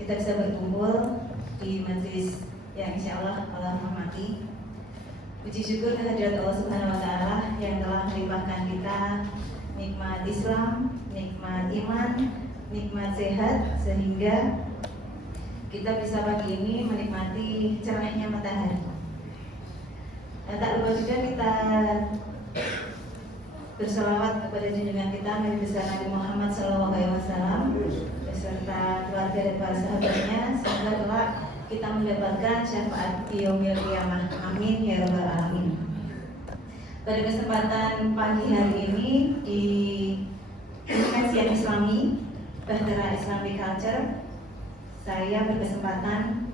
kita bisa berkumpul di majelis yang insya Allah rahmati. Puji syukur kehadirat Allah Subhanahu Wa Taala yang telah melimpahkan kita nikmat Islam, nikmat iman, nikmat sehat, sehingga kita bisa pagi ini menikmati cerahnya matahari. Tak lupa juga kita berselawat kepada junjungan kita Nabi besar Nabi Muhammad SAW beserta keluarga dan para sahabatnya, semoga kelak kita mendapatkan syafaat di yaumil qiyamah. Amin ya rabbal alamin. Pada kesempatan pagi hari ini di kajian Islami Bahtera Islamic Culture, saya berkesempatan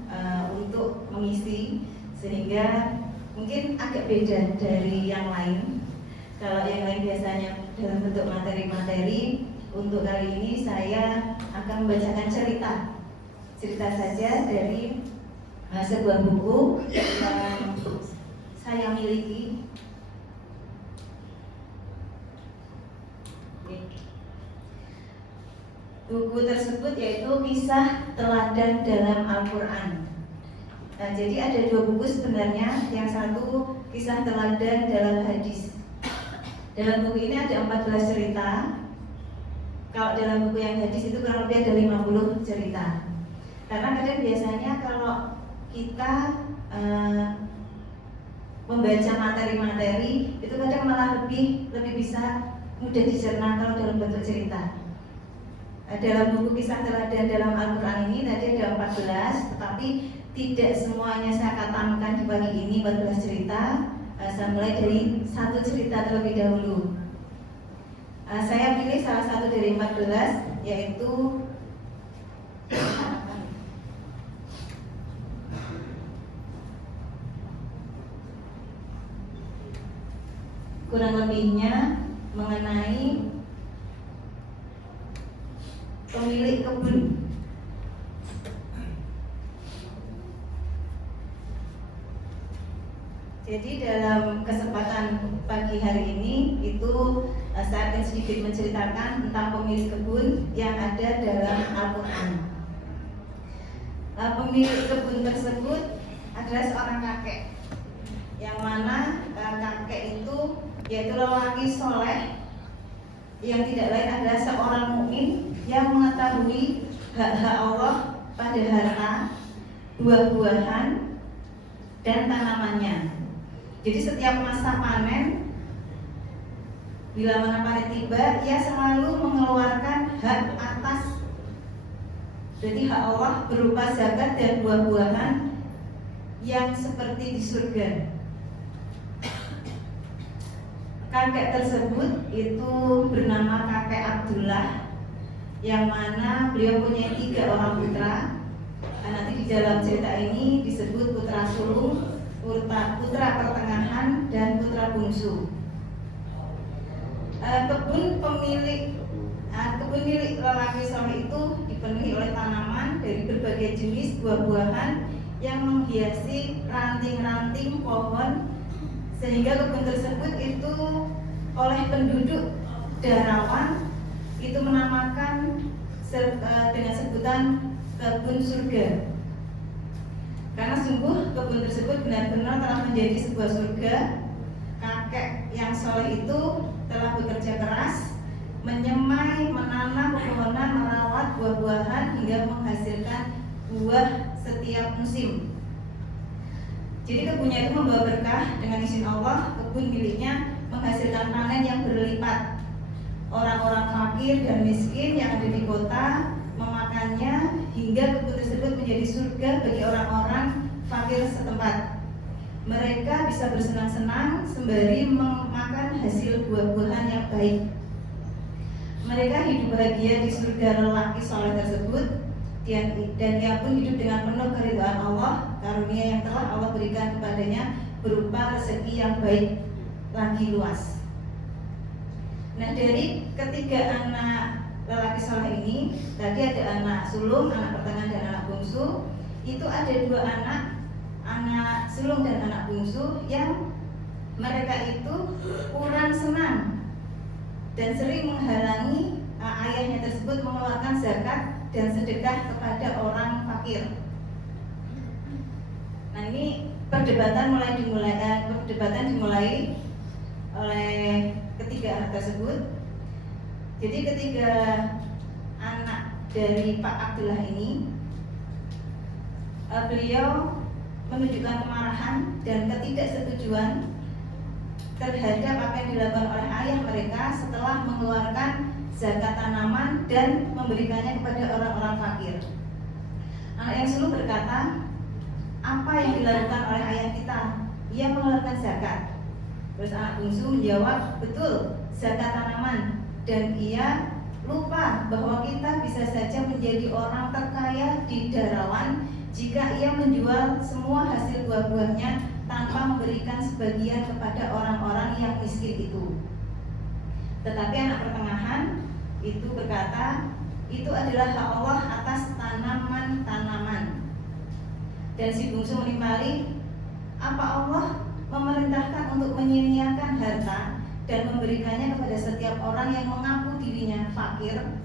untuk mengisi, sehingga mungkin agak beda dari yang lain. Kalau yang lain biasanya dalam bentuk materi-materi, untuk kali ini saya akan membacakan cerita saja dari sebuah buku yang saya miliki. Buku tersebut yaitu Kisah Teladan dalam Al-Quran. Nah, jadi ada dua buku sebenarnya. Yang satu Kisah Teladan dalam Hadis. Dalam buku ini ada 14 cerita. Kalau dalam buku yang hadis itu kurang lebih ada 50 cerita. Karena kadang biasanya kalau kita membaca materi-materi itu kadang malah lebih bisa mudah dicerna kalau dalam bentuk cerita. Dalam buku Kisah Teladan dalam Al-Quran ini tadi ada 14, tetapi tidak semuanya saya katakan di pagi ini 14 cerita. Saya mulai dari satu cerita terlebih dahulu. Saya pilih salah satu dari 14, yaitu kurang lebihnya mengenai pemilik kebun. Jadi dalam kesempatan pagi hari ini itu saya akan sedikit menceritakan tentang pemilik kebun yang ada dalam Al-Quran. Pemilik kebun tersebut adalah seorang kakek, yang mana kakek itu yaitu lelaki soleh yang tidak lain adalah seorang mukmin yang mengetahui hak-hak Allah pada harta, buah-buahan, dan tanamannya. Jadi setiap masa panen, bila mana panen tiba, ia selalu mengeluarkan hak atas, jadi hak Allah berupa zakat dan buah-buahan yang seperti di surga. Kakek tersebut itu bernama kakek Abdullah, yang mana beliau punya 3 orang putra. Nanti di dalam cerita ini disebut putra sulung, putra pertengahan, dan putra bungsu. Kebun milik lelaki soleh itu dipenuhi oleh tanaman dari berbagai jenis buah-buahan yang menghiasi ranting-ranting pohon, sehingga kebun tersebut itu oleh penduduk Darawan itu menamakan dengan sebutan kebun surga. Karena sungguh kebun tersebut benar-benar telah menjadi sebuah surga. Kakek yang soleh itu telah bekerja keras, menyemai, menanam pepohonan, merawat buah-buahan hingga menghasilkan buah setiap musim. Jadi kebunnya itu membawa berkah dengan izin Allah. Kebun miliknya menghasilkan panen yang berlipat. Orang-orang fakir dan miskin yang ada di kota memakannya, hingga kebun tersebut menjadi surga bagi orang-orang fakir setempat. Mereka bisa bersenang-senang sembari memakan hasil buah-buahan yang baik. Mereka hidup bahagia di surga lelaki soleh tersebut, dan ia pun hidup dengan penuh keridhaan Allah, karunia yang telah Allah berikan kepadanya berupa rezeki yang baik lagi luas. Nah, dari ketiga anak lelaki soleh ini, tadi ada anak sulung, anak pertengahan, dan anak bungsu. Itu ada 2 anak sulung dan anak bungsu yang mereka itu kurang senang dan sering menghalangi ayahnya tersebut mengeluarkan zakat dan sedekah kepada orang fakir. Nah, ini perdebatan dimulai oleh ketiga anak tersebut. Jadi ketiga anak dari Pak Abdullah ini, beliau menunjukkan kemarahan dan ketidaksetujuan terhadap apa yang dilakukan oleh ayah mereka setelah mengeluarkan zakat tanaman dan memberikannya kepada orang-orang fakir. Anak yang sulung berkata, apa yang dilakukan oleh ayah kita? Ia mengeluarkan zakat. Terus anak bungsu menjawab, betul, zakat tanaman. Dan ia lupa bahwa kita bisa saja menjadi orang terkaya di Darawan jika ia menjual semua hasil buah-buahnya tanpa memberikan sebagian kepada orang-orang yang miskin itu. Tetapi anak pertengahan itu berkata, itu adalah hak Allah atas tanaman-tanaman. Dan si bungsu menimpali, apa Allah memerintahkan untuk menyia-nyiakan harta dan memberikannya kepada setiap orang yang mengaku dirinya fakir?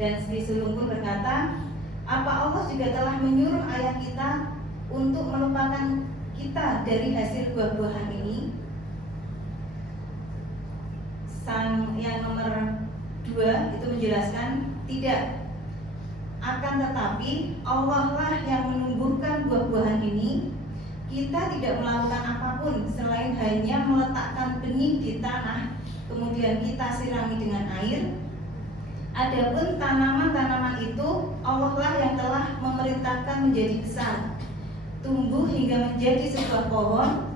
Dan si sulung pun berkata, apa Allah juga telah menyuruh ayah kita untuk melupakan kita dari hasil buah-buahan ini? Sang yang nomor 2 itu menjelaskan, tidak. Akan tetapi Allah lah yang menumbuhkan buah-buahan ini. Kita tidak melakukan apapun selain hanya meletakkan benih di tanah, kemudian kita sirami dengan air. Adapun tanaman-tanaman itu Allah lah yang telah memerintahkan menjadi besar, tumbuh hingga menjadi sebuah pohon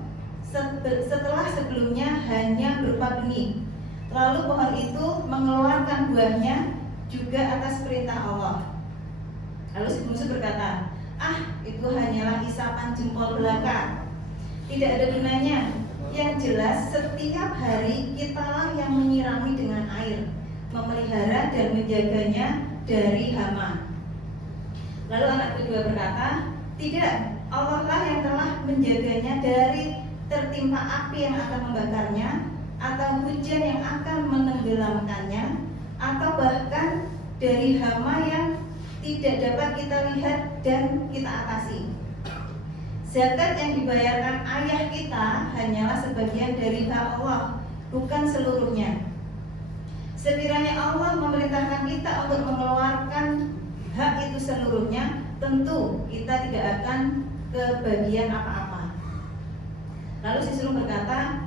setelah sebelumnya hanya berupa benih. Lalu pohon itu mengeluarkan buahnya juga atas perintah Allah. Lalu si bungsu berkata, itu hanyalah isapan jempol belaka, tidak ada gunanya. Yang jelas setiap hari kitalah yang menyirami dengan air, memelihara dan menjaganya dari hama. Lalu anak kedua berkata, tidak, Allah lah yang telah menjaganya dari tertimpa api yang akan membakarnya, atau hujan yang akan menenggelamkannya, atau bahkan dari hama yang tidak dapat kita lihat dan kita atasi. Zakat yang dibayarkan ayah kita hanyalah sebagian dari hak Allah, bukan seluruhnya. Sekiranya Allah memerintahkan kita untuk mengeluarkan hak itu seluruhnya, tentu kita tidak akan kebagian apa-apa. Lalu si sulung berkata,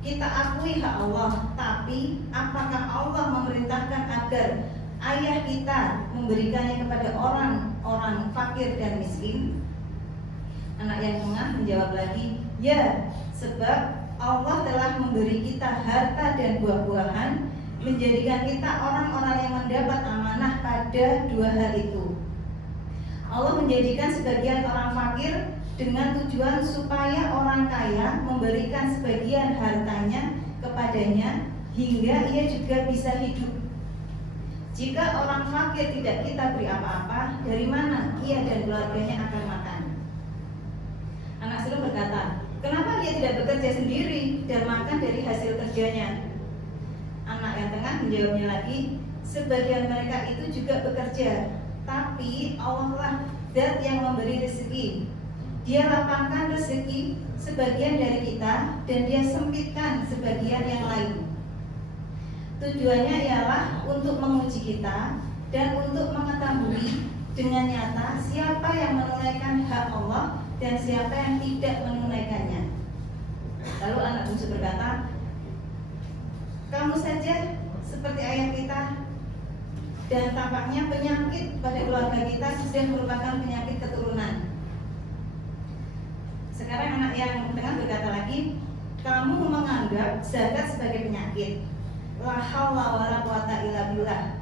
kita akui hak Allah, tapi apakah Allah memerintahkan agar ayah kita memberikannya kepada orang-orang fakir dan miskin? Anak yang tengah menjawab lagi, ya, sebab Allah telah memberi kita harta dan buah-buahan, menjadikan kita orang-orang yang mendapat amanah pada dua hal itu. Allah menjadikan sebagian orang fakir dengan tujuan supaya orang kaya memberikan sebagian hartanya kepadanya hingga ia juga bisa hidup. Jika orang fakir tidak kita beri apa-apa, dari mana ia dan keluarganya akan makan? Anak sulung berkata, kenapa ia tidak bekerja sendiri dan makan dari hasil kerjanya? Anak yang tengah menjawabnya lagi, sebagian mereka itu juga bekerja, tapi Allah lah zat yang memberi rezeki. Dia lapangkan rezeki sebagian dari kita dan dia sempitkan sebagian yang lain. Tujuannya ialah untuk menguji kita dan untuk mengetahui dengan nyata siapa yang menunaikan hak Allah dan siapa yang tidak menunaikannya. Lalu anak bungsu berkata, kamu saja seperti ayah kita, dan tampaknya penyakit pada keluarga kita sudah merupakan penyakit keturunan. Sekarang anak yang tengah berkata lagi, kamu menganggap zakat sebagai penyakit. La haula wala quwata illa billah.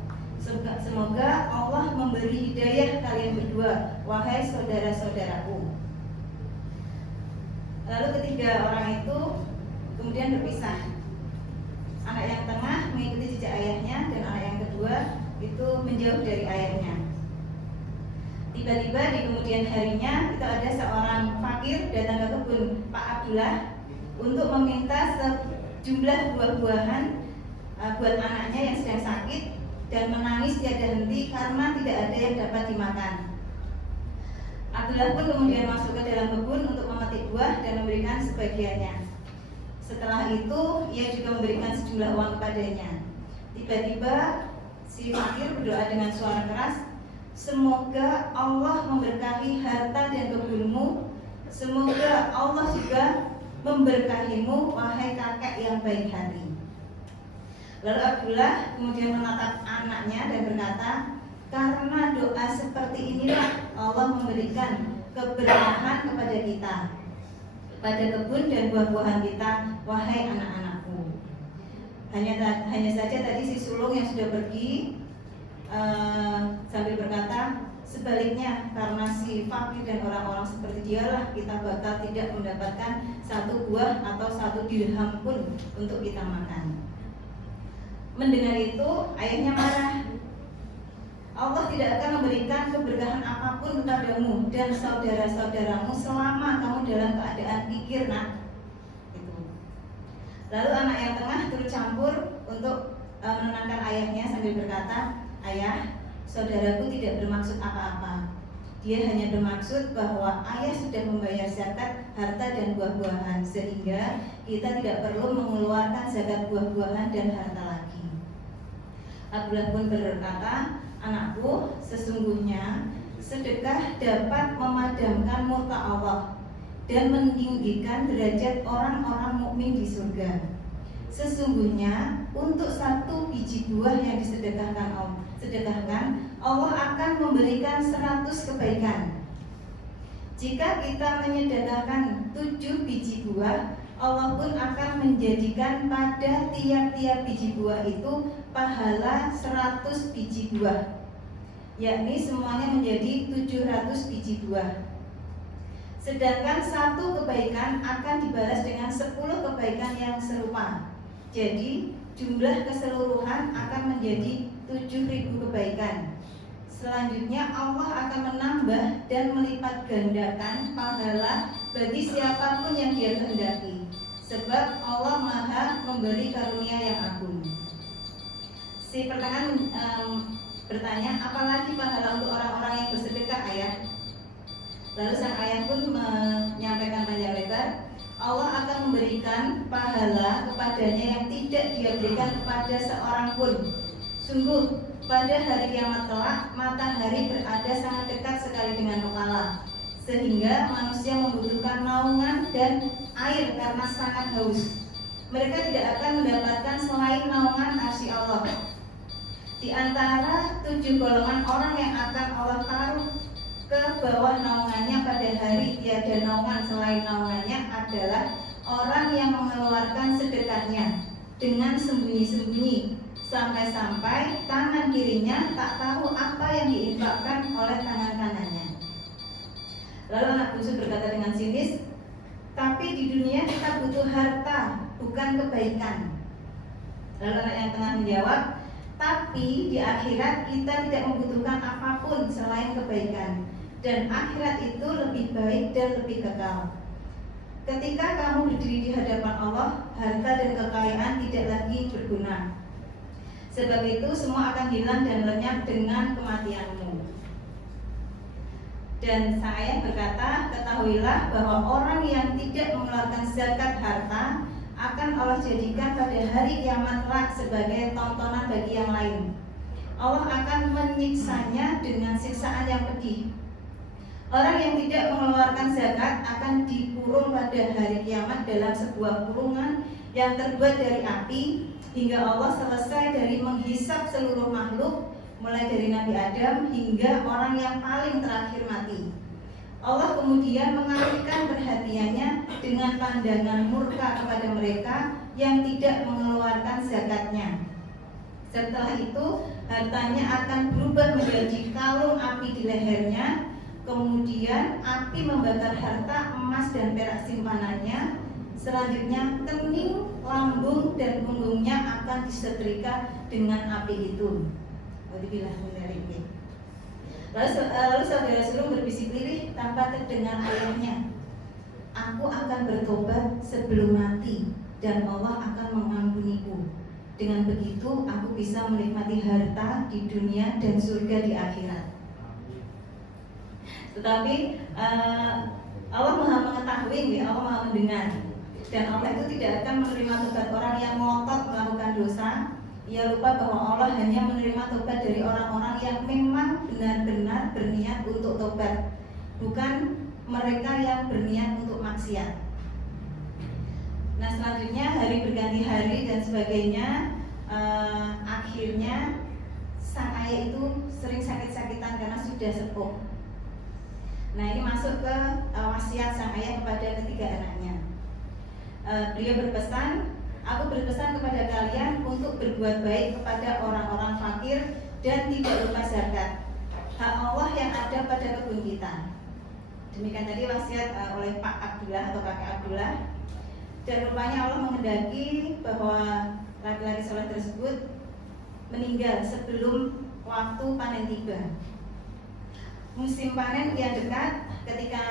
Semoga Allah memberi hidayah kalian berdua, wahai saudara-saudaraku. Lalu ketiga orang itu kemudian berpisah. Anak yang tengah mengikuti jejak ayahnya dan anak yang kedua itu menjauh dari ayahnya. Tiba-tiba di kemudian harinya itu ada seorang fakir datang ke kebun Pak Abdullah untuk meminta sejumlah buah-buahan buat anaknya yang sedang sakit dan menangis tiada henti karena tidak ada yang dapat dimakan. Abdullah pun kemudian masuk ke dalam kebun untuk memetik buah dan memberikan sebagiannya. Setelah itu ia juga memberikan sejumlah uang kepadanya. Tiba-tiba si fakir berdoa dengan suara keras, "Semoga Allah memberkahi harta dan kebunmu. Semoga Allah juga memberkahimu, wahai kakek yang baik hati." Lalu Abdullah kemudian menatap anaknya dan berkata, "Karena doa seperti inilah Allah memberikan keberkahan kepada kita, pada kebun dan buah-buahan kita, wahai anak-anakku." Hanya saja tadi si sulung yang sudah pergi sambil berkata, sebaliknya karena si fakir dan orang-orang seperti dialah kita bakal tidak mendapatkan satu buah atau satu dirham pun untuk kita makan. Mendengar itu ayahnya marah. Allah tidak akan memberikan keberkahan apapun kepadamu dan saudara-saudaramu selama kamu dalam keadaan pikir, nak. Itu. Lalu anak yang tengah turut campur untuk menenangkan ayahnya sambil berkata, "Ayah, saudaraku tidak bermaksud apa-apa. Dia hanya bermaksud bahwa ayah sudah membayar zakat harta dan buah-buahan, sehingga kita tidak perlu mengeluarkan zakat buah-buahan dan harta lagi." Abdullah pun berkata, "Anakku, sesungguhnya sedekah dapat memadamkan murka Allah dan meninggikan derajat orang-orang mukmin di surga. Sesungguhnya untuk satu biji buah yang disedekahkan Allah akan memberikan 100 kebaikan. Jika kita menyedekahkan 7 biji buah, Allah pun akan menjadikan pada tiap-tiap biji buah itu pahala 100 biji buah, yakni semuanya menjadi 700 biji buah. Sedangkan satu kebaikan akan dibalas dengan 10 kebaikan yang serupa. Jadi jumlah keseluruhan akan menjadi 7.000 kebaikan. Selanjutnya Allah akan menambah dan melipat gandakan pahala bagi siapapun yang Dia kehendaki, sebab Allah Maha memberi karunia yang agung." Si pertanyaan bertanya, "Apalagi pahala untuk orang-orang yang bersedekah, ayah?" Lalu sang ayah pun menyampaikan panjang lebar, Allah akan memberikan pahala kepadanya yang tidak Dia berikan kepada seorang pun. Sungguh pada hari kiamat kelak matahari berada sangat dekat sekali dengan kepala, sehingga manusia membutuhkan naungan dan air karena sangat haus. Mereka tidak akan mendapatkan selain naungan arsy Allah. Di antara 7 golongan orang yang akan Allah taruh ke bawah naungannya pada hari tiada naungan selain naungannya adalah orang yang mengeluarkan sedekahnya dengan sembunyi-sembunyi, sampai-sampai tangan kirinya tak tahu apa yang diinfakkan oleh tangan kanannya. Lalu anak bungsu berkata dengan sinis, "Tapi di dunia kita butuh harta, bukan kebaikan." Lalu anak yang tengah menjawab, "Tapi di akhirat kita tidak membutuhkan apapun selain kebaikan, dan akhirat itu lebih baik dan lebih kekal. Ketika kamu berdiri di hadapan Allah, harta dan kekayaan tidak lagi berguna. Sebab itu semua akan hilang dan lenyap dengan kematianmu." Dan sang ayah berkata, "Ketahuilah bahwa orang yang tidak mengeluarkan zakat harta akan Allah jadikan pada hari kiamat kelak sebagai tontonan bagi yang lain. Allah akan menyiksanya dengan siksaan yang pedih. Orang yang tidak mengeluarkan zakat akan dikurung pada hari kiamat dalam sebuah kurungan yang terbuat dari api hingga Allah selesai dari menghisap seluruh makhluk, mulai dari Nabi Adam hingga orang yang paling terakhir mati. Allah kemudian mengalihkan perhatiannya dengan pandangan murka kepada mereka yang tidak mengeluarkan zakatnya. Setelah itu hartanya akan berubah menjadi kalung api di lehernya. Kemudian api membakar harta emas dan perak simpanannya. Selanjutnya kening, lambung, dan punggungnya akan disetrika dengan api itu." Lalu saudara sulung berbisik lirih tanpa terdengar ayahnya, "Aku akan bertobat sebelum mati dan Allah akan mengampuniku." Dengan begitu aku bisa menikmati harta di dunia dan surga di akhirat. Tetapi Allah Maha mengetahui, Allah Maha mendengar, dan Allah itu tidak akan menerima tobat orang yang ngotot melakukan dosa. Ia lupa bahwa Allah hanya menerima tobat dari orang-orang yang memang benar-benar berniat untuk tobat, bukan mereka yang berniat untuk maksiat. Nah, selanjutnya hari berganti hari dan sebagainya. Akhirnya sang ayah itu sering sakit-sakitan karena sudah sepuh. Nah, ini masuk ke wasiat sang ayah kepada ketiga anaknya. Beliau berpesan, aku berpesan kepada kalian untuk berbuat baik kepada orang-orang fakir dan tidak lupa zakat, hak Allah yang ada pada kebun kita. Demikian tadi wasiat oleh Pak Abdullah atau Kakek Abdullah. Dan rupanya Allah menghendaki bahwa laki-laki soleh tersebut meninggal sebelum waktu panen tiba. Musim panen yang dekat, ketika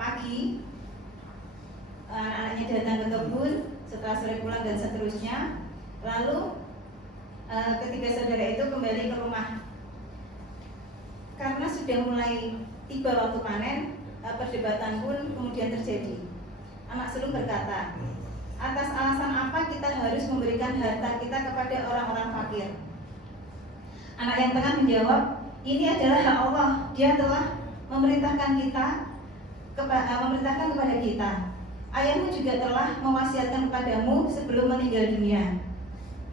pagi anak-anaknya datang ke kebun, setelah sore pulang dan seterusnya. Lalu ketiga saudara itu kembali ke rumah. Karena sudah mulai tiba waktu panen, perdebatan pun kemudian terjadi. Anak sulung berkata, atas alasan apa kita harus memberikan harta kita kepada orang-orang fakir? Anak yang tengah menjawab, ini adalah hak Allah. Dia telah memerintahkan kepada kita. Ayahmu juga telah mewasiatkan kepadamu sebelum meninggal dunia.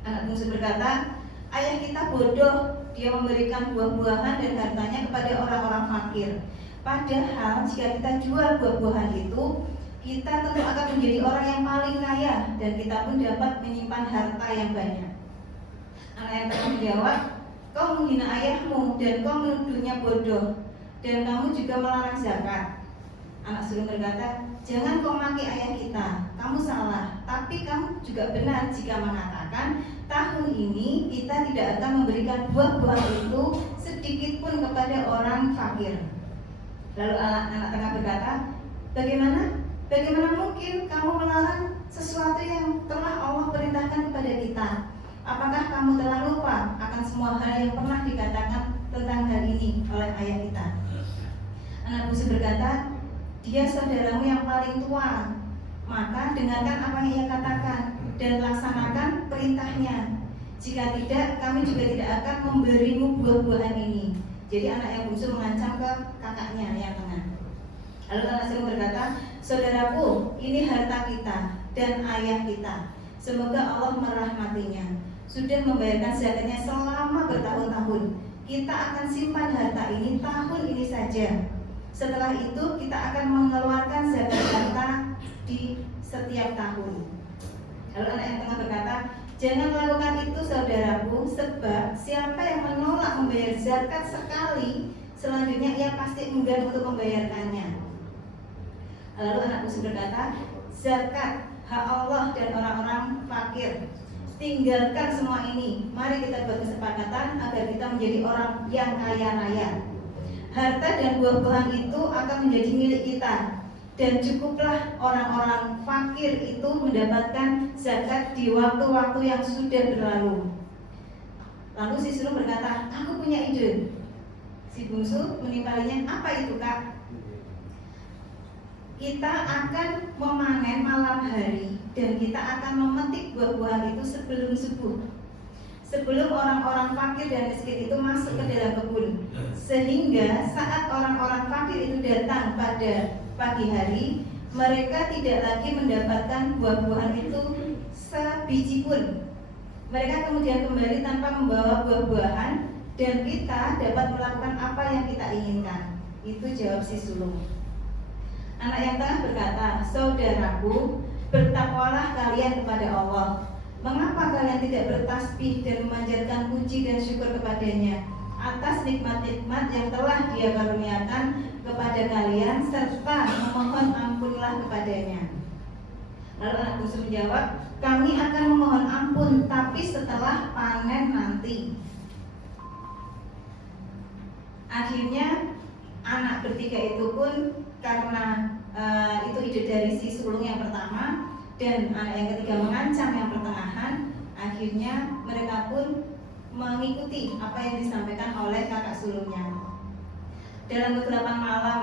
Anak bungsu berkata, ayah kita bodoh. Dia memberikan buah-buahan dan hartanya kepada orang-orang fakir. Padahal jika kita jual buah-buahan itu, kita tentu akan menjadi orang yang paling kaya dan kita pun dapat menyimpan harta yang banyak. Anak yang tengah menjawab, kau menghina ayahmu dan kau menuduhnya bodoh, dan kamu juga melarang zakat. Anak sulung berkata, jangan kau maki ayah kita, kamu salah. Tapi kamu juga benar jika mengatakan tahun ini kita tidak akan memberikan buah-buah itu sedikit pun kepada orang fakir. Lalu anak tengah berkata, Bagaimana mungkin kamu melarang sesuatu yang telah Allah perintahkan kepada kita? Apakah kamu telah lupa akan semua hal yang pernah dikatakan tentang hal ini oleh ayah kita? Anak bungsu berkata, dia saudaramu yang paling tua. Maka dengarkan apa yang ia katakan dan laksanakan perintahnya. Jika tidak, kami juga tidak akan memberimu buah-buahan ini. Jadi anak yang bungsu mengancam ke kakaknya yang tengah. Lalu anak sulung berkata, saudaraku, ini harta kita dan ayah kita. Semoga Allah merahmatinya. Sudah membayarkan zakatnya selama bertahun-tahun. Kita akan simpan harta ini tahun ini saja. Setelah itu kita akan mengeluarkan zakat harta di setiap tahun. Lalu anak yang tengah berkata, jangan lakukan itu saudaraku, sebab siapa yang menolak membayar zakat sekali, selanjutnya ia pasti enggan untuk membayarkannya. Lalu anak bungsu berkata, zakat hak Allah dan orang-orang fakir. Tinggalkan semua ini. Mari kita buat kesepakatan agar kita menjadi orang yang kaya raya. Harta dan buah-buahan itu akan menjadi milik kita. Dan cukuplah orang-orang fakir itu mendapatkan zakat di waktu-waktu yang sudah berlalu. Lalu si sulung berkata, aku punya ide. Si bungsu menimpalinya, apa itu kak? Kita akan memanen malam hari dan kita akan memetik buah-buahan itu sebelum subuh, sebelum orang-orang fakir dan miskin itu masuk ke dalam kebun, sehingga saat orang-orang fakir itu datang pada pagi hari, mereka tidak lagi mendapatkan buah-buahan itu sebiji pun. Mereka kemudian kembali tanpa membawa buah-buahan dan kita dapat melakukan apa yang kita inginkan. Itu jawab si sulung. Anak yang tengah berkata, saudaraku, bertakwalah kalian kepada Allah. Mengapa kalian tidak bertasbih dan memanjatkan puji dan syukur kepadanya atas nikmat-nikmat yang telah Dia karuniakan kepada kalian, serta memohon ampunlah kepadanya? Lalu anak bungsu menjawab, kami akan memohon ampun, tapi setelah panen nanti. Akhirnya anak bertiga itu pun, karena itu ide dari si sulung yang pertama dan anak yang ketiga mengancam yang pertengahan, Akhirnya mereka pun mengikuti apa yang disampaikan oleh kakak sulungnya. Dalam kegelapan malam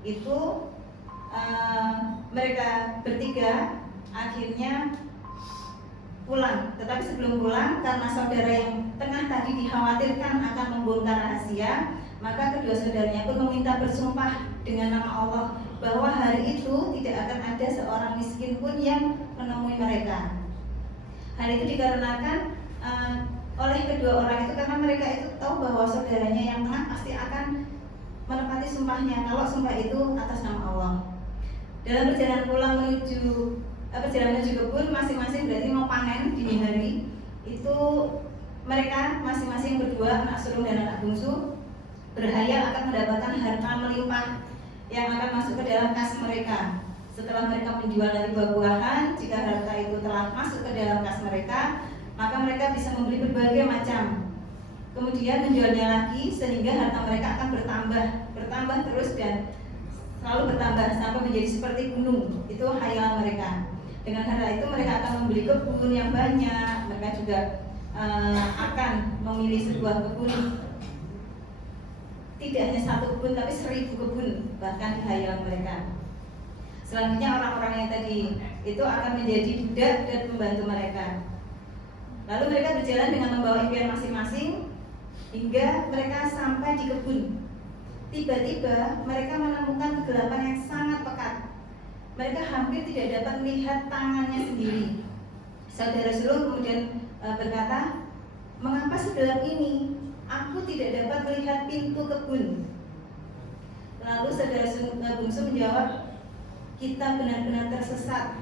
itu mereka bertiga akhirnya pulang. Tetapi sebelum pulang, karena saudara yang tengah tadi dikhawatirkan akan membongkar rahasia, maka kedua saudaranya pun meminta bersumpah dengan nama Allah bahwa hari itu tidak akan ada seorang miskin pun yang menemui mereka. Hal itu dikarenakan oleh kedua orang itu karena mereka itu tahu bahwa saudaranya yang tengah pasti akan menepati sumpahnya kalau sumpah itu atas nama Allah. Dalam perjalanan pulang menuju kebun, masing-masing berarti mau panen dini hari, itu mereka masing-masing berdua, anak sulung dan anak bungsu, berhayal akan mendapatkan harta melimpah yang akan masuk ke dalam kas mereka. Setelah mereka menjual dari buah-buahan, jika harta itu telah masuk ke dalam kas mereka, maka mereka bisa membeli berbagai macam. Kemudian menjualnya lagi sehingga harta mereka akan bertambah terus dan selalu bertambah sampai menjadi seperti gunung. Itu hayalan mereka. Dengan harta itu mereka akan membeli kebun yang banyak. Mereka juga akan memilih sebuah kebun, tidak hanya satu kebun tapi 1000 kebun bahkan di hayalan mereka. Selanjutnya orang-orang yang tadi itu akan menjadi budak dan membantu mereka. Lalu mereka berjalan dengan membawa impian masing-masing hingga mereka sampai di kebun. Tiba-tiba mereka menemukan kegelapan yang sangat pekat. Mereka hampir tidak dapat melihat tangannya sendiri. Saudara sulung kemudian berkata, "Mengapa segelap ini? Aku tidak dapat melihat pintu kebun." Lalu saudara bungsu menjawab, "Kita benar-benar tersesat.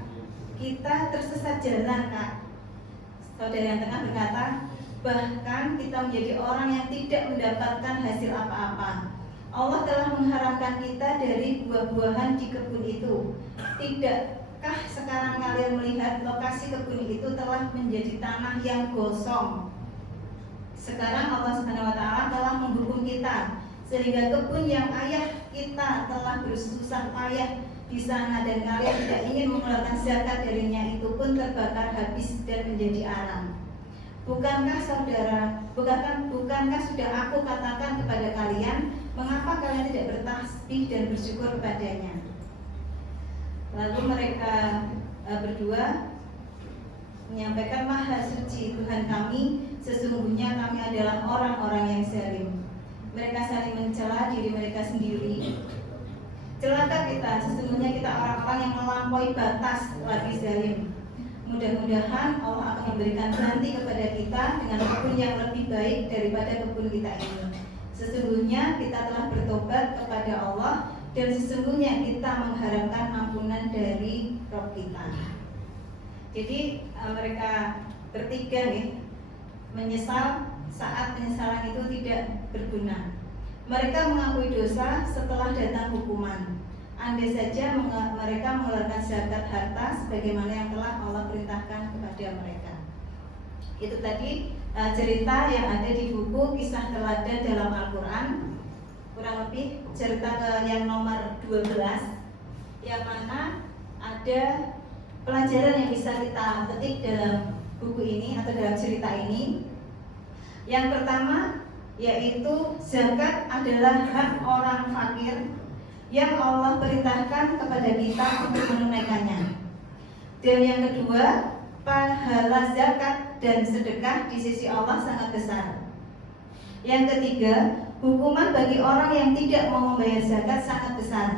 Kita tersesat jalan, Kak." Saudara yang tengah berkata, "Bahkan kita menjadi orang yang tidak mendapatkan hasil apa-apa. Allah telah mengharamkan kita dari buah-buahan di kebun itu. Tidakkah sekarang kalian melihat lokasi kebun itu telah menjadi tanah yang gosong? Sekarang Allah Subhanahu wa Ta'ala telah menghukum kita sehingga kebun yang ayah kita telah bersusah payah di sana dan kalian tidak ingin mengeluarkan zakat darinya itu pun terbakar habis dan menjadi aram. Bukankah sudah aku katakan kepada kalian, mengapa kalian tidak bertasbih dan bersyukur kepadanya?" Lalu mereka berdua menyampaikan, "Maha suci Tuhan kami, sesungguhnya kami adalah orang-orang yang zalim." Mereka saling mencela diri mereka sendiri. "Celaka kita, sesungguhnya kita orang-orang yang melampaui batas lagi zalim. Mudah-mudahan Allah akan memberikan ganti kepada kita dengan kebun yang lebih baik daripada kebun kita ini. Sesungguhnya kita telah bertobat kepada Allah dan sesungguhnya kita mengharapkan ampunan dari Rabb kita." Jadi mereka bertiga nih menyesal saat penyesalan itu tidak berguna. Mereka mengakui dosa setelah datang hukuman. Andai saja mereka mengeluarkan zakat harta sebagaimana yang telah Allah perintahkan kepada mereka. Itu tadi cerita yang ada di buku Kisah Teladan dalam Al-Quran. Kurang lebih cerita yang nomor 12, yang mana ada pelajaran yang bisa kita petik dalam buku ini atau dalam cerita ini. Yang pertama yaitu zakat adalah hak orang fakir yang Allah perintahkan kepada kita untuk menunaikannya. Dan yang kedua, pahala zakat dan sedekah di sisi Allah sangat besar. Yang ketiga, hukuman bagi orang yang tidak mau membayar zakat sangat besar.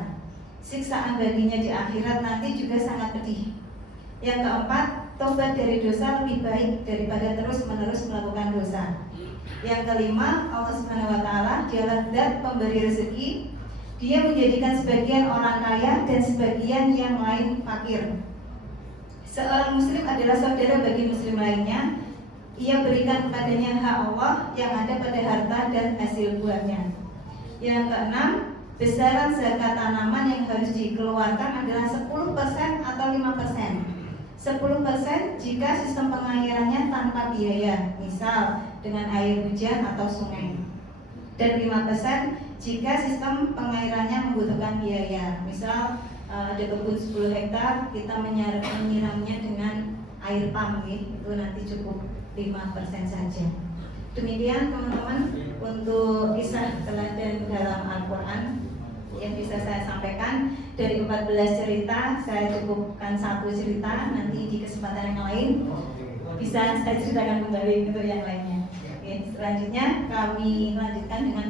Siksaan baginya di akhirat nanti juga sangat pedih. Yang keempat, tobat dari dosa lebih baik daripada terus-menerus melakukan dosa. Yang kelima, Allah Subhanahu wa Ta'ala dialah zat pemberi rezeki. Dia menjadikan sebagian orang kaya dan sebagian yang lain fakir. Seorang muslim adalah saudara bagi muslim lainnya. Ia berikan kepadanya hak Allah yang ada pada harta dan hasil buahnya. Yang keenam, besaran zakat tanaman yang harus dikeluarkan adalah 10% atau 5%. 10% jika sistem pengairannya tanpa biaya, misal dengan air hujan atau sungai. Dan 5% jika sistem pengairannya membutuhkan biaya, misal ada kebun 10 hektar, kita menyiramnya dengan air pump, itu nanti cukup 5% saja. Demikian teman-teman untuk kisah teladan dalam Al-Quran yang bisa saya sampaikan. Dari 14 cerita saya cukupkan 1 cerita, nanti di kesempatan yang lain bisa saya ceritakan kembali untuk yang lainnya. Oke, selanjutnya kami lanjutkan dengan